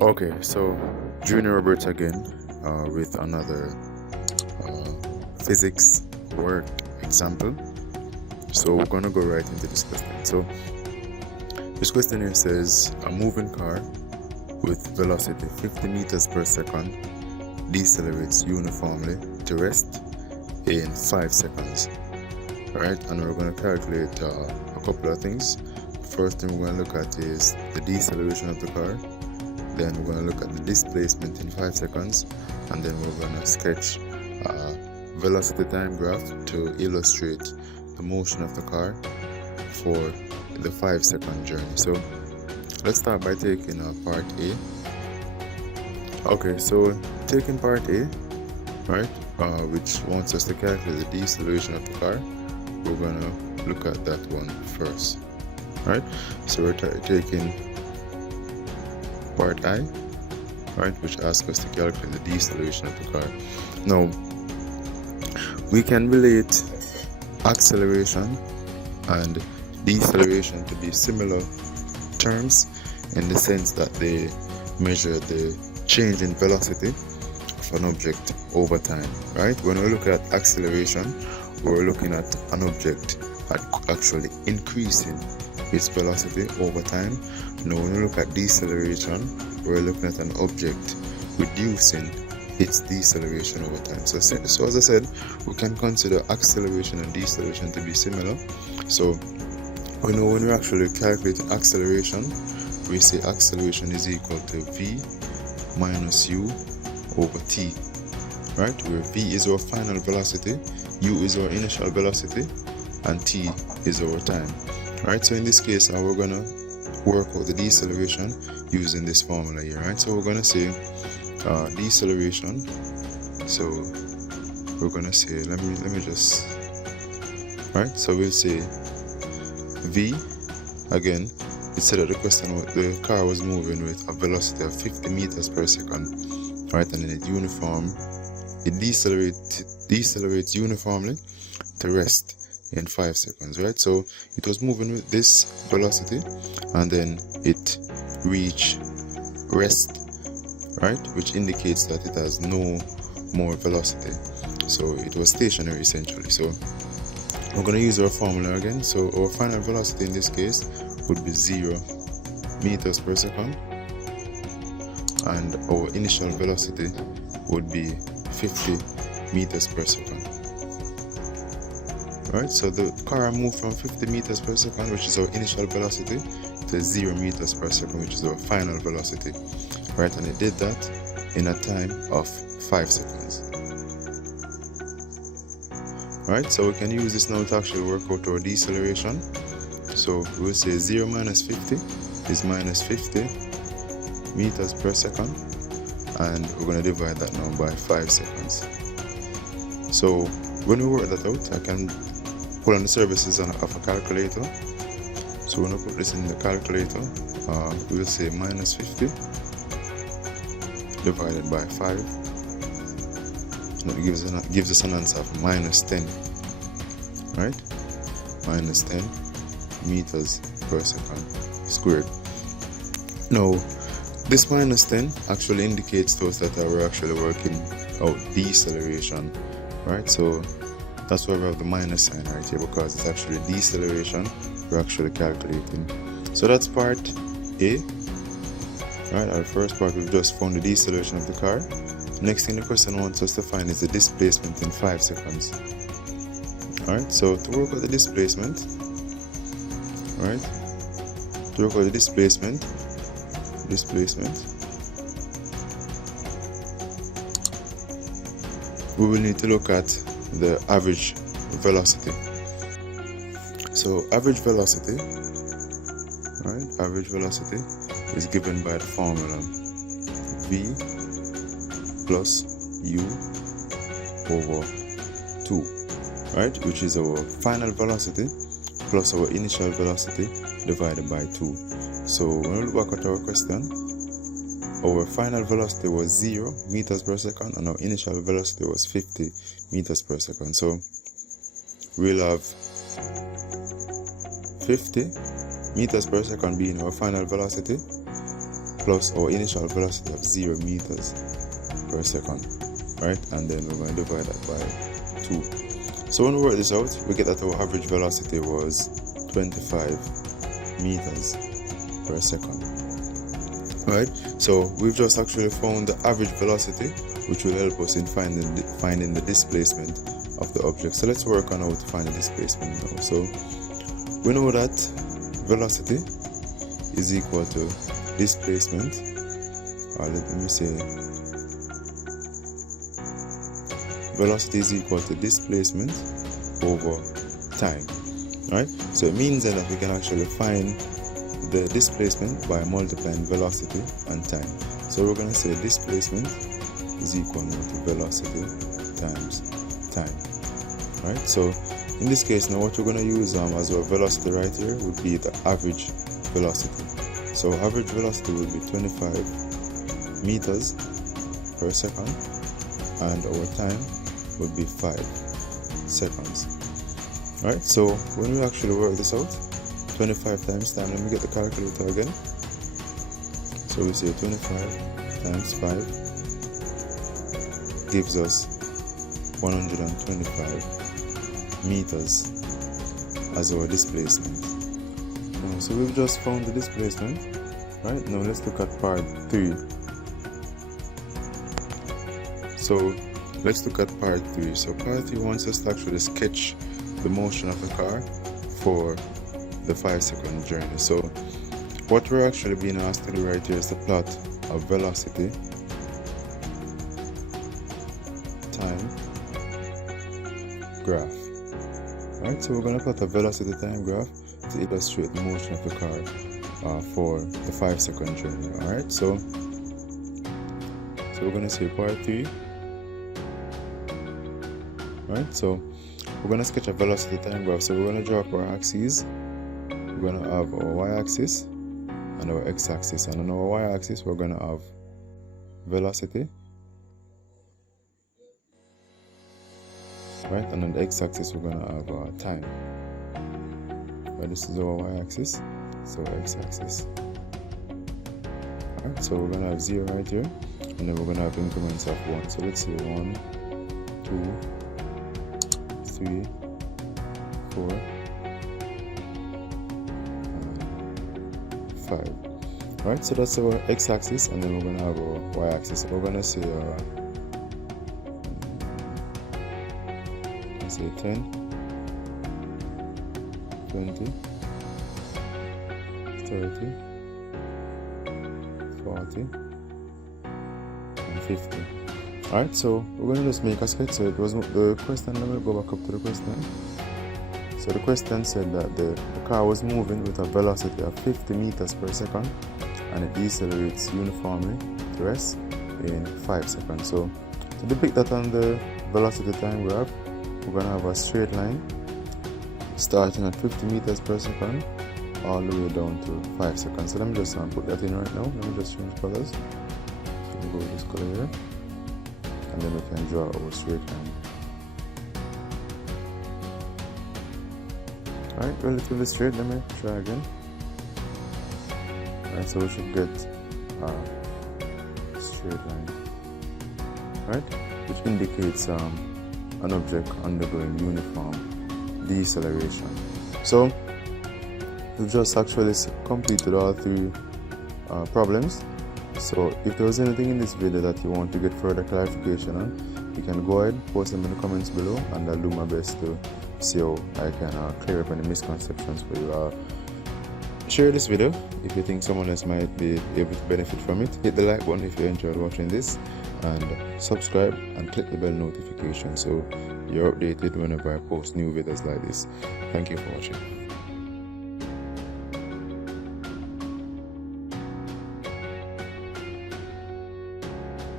Okay, so Junior Roberts again with another physics work example. So we're gonna go right into this question. So this question here says a moving car with velocity 50 meters per second decelerates uniformly to rest in 5 seconds. Right, and we're going to calculate a couple of things. First thing we're going to look at is the deceleration of the car. Then we're going to look at the displacement in 5 seconds, and then we're going to sketch a velocity time graph to illustrate the motion of the car for the 5-second journey. So let's start by taking part A. Okay, so taking part A, right, which wants us to calculate the deceleration of the car, we're going to look at that one first, right? So we're taking part I, right, which asks us to calculate the deceleration of the car. Now, we can relate acceleration and deceleration to be similar terms in the sense that they measure the change in velocity of an object over time, right? When we look at acceleration, we're looking at an object actually increasing its velocity over time. Now, when we look at deceleration, we're looking at an object reducing its deceleration over time. So as I said, we can consider acceleration and deceleration to be similar. So we know when we're actually calculating acceleration, we say acceleration is equal to v minus u over t, right? Where v is our final velocity, u is our initial velocity, and t is our time, right? So in this case, now we're gonna work out the deceleration using this formula here, right? So we're gonna say deceleration. So we're gonna say, let me just, right? So we'll say v again. Instead of the question, the car was moving with a velocity of 50 meters per second, right? And then it decelerates uniformly to rest in 5 seconds, right? So it was moving with this velocity, and then it reached rest, right? Which indicates that it has no more velocity. So it was stationary essentially. So we're going to use our formula again. So our final velocity in this case would be 0 meters per second, and our initial velocity would be 50 meters per second. Right, so the car moved from 50 meters per second, which is our initial velocity, to 0 meters per second, which is our final velocity. Right, and it did that in a time of 5 seconds. Right, so we can use this now to actually work out our deceleration. So we'll say 0 minus 50 is minus 50 meters per second, and we're going to divide that now by 5 seconds. So when we work that out, I can pull on the services of a calculator. So when I put this in the calculator, we'll say minus 50 divided by 5, and it gives us an answer of minus 10, right? Minus 10 meters per second squared. Now, this minus 10 actually indicates to us that we're actually working out deceleration, right? So that's why we have the minus sign right here, because it's actually deceleration we're actually calculating. So that's part A, right? Our first part, we've just found the deceleration of the car. Next thing the question wants us to find is the displacement in 5 seconds. Alright, so to work out the displacement, right? To work out the displacement, we will need to look at the average velocity. So average velocity, right? Average velocity is given by the formula v plus u over 2, right? Which is our final velocity plus our initial velocity divided by 2. So when we look back at our question, our final velocity was 0 meters per second, and our initial velocity was 50 meters per second. So we'll have 50 meters per second being our final velocity plus our initial velocity of 0 meters per second, right? And then we're going to divide that by 2. So when we work this out, we get that our average velocity was 25 meters per second, right? So we've just actually found the average velocity, which will help us in finding the displacement of the object. So let's work on how to find the displacement now. So we know that velocity is equal to displacement, or let me say velocity is equal to displacement over time, right? So it means then that we can actually find the displacement by multiplying velocity and time. So we're going to say displacement is equal to velocity times time, right? So in this case now, what we're going to use as our velocity right here would be the average velocity. So average velocity would be 25 meters per second, and our time would be 5 seconds, right? So when we actually work this out, 25 times time, let me get the calculator again. So we say 25 times 5 gives us 125 meters as our displacement. So we've just found the displacement, right? Now let's look at part 3. So let's look at part 3. So part 3 wants us to actually sketch the motion of the car for the 5-second journey. So what we're actually being asked to do right here is to plot a velocity time graph, right? So we're going to plot a velocity time graph to illustrate the motion of the car for the 5-second journey. Alright, so we're going to say part 3, right? So we're going to sketch a velocity time graph. So we're going to draw up our axes. We're going to have our y-axis and our x-axis, and on our y-axis we're going to have velocity, right? And on the x-axis we're going to have time. Right, this is our y-axis, so x-axis. Alright, so we're going to have 0 right here, and then we're going to have increments of 1. So let's say 1, 2, 3, 4, and 5. Right, so that's our x-axis, and then we're going to have our y-axis. So we're going to say 10, 20, 30, 40, and 50. Alright, so we're going to just make a sketch. So it was the question. Let me go back up to the question. So the question said that the car was moving with a velocity of 50 meters per second, and it decelerates uniformly to rest in 5 seconds. So to depict that on the velocity time graph, we're going to have a straight line starting at 50 meters per second all the way down to 5 seconds. So let me just put that in right now. Let me just change colors. So we'll go with this color here, and then we can draw our straight line. Alright, relatively straight. Let me try again. Alright, so we should get a straight line, right, which indicates an object undergoing uniform deceleration. So we've just actually completed all 3 problems. So if there was anything in this video that you want to get further clarification on, you can go ahead, post them in the comments below, and I'll do my best to see how I can clear up any misconceptions for you. Share this video if you think someone else might be able to benefit from it. Hit the like button if you enjoyed watching this, and subscribe and click the bell notification so you're updated whenever I post new videos like this. Thank you for watching.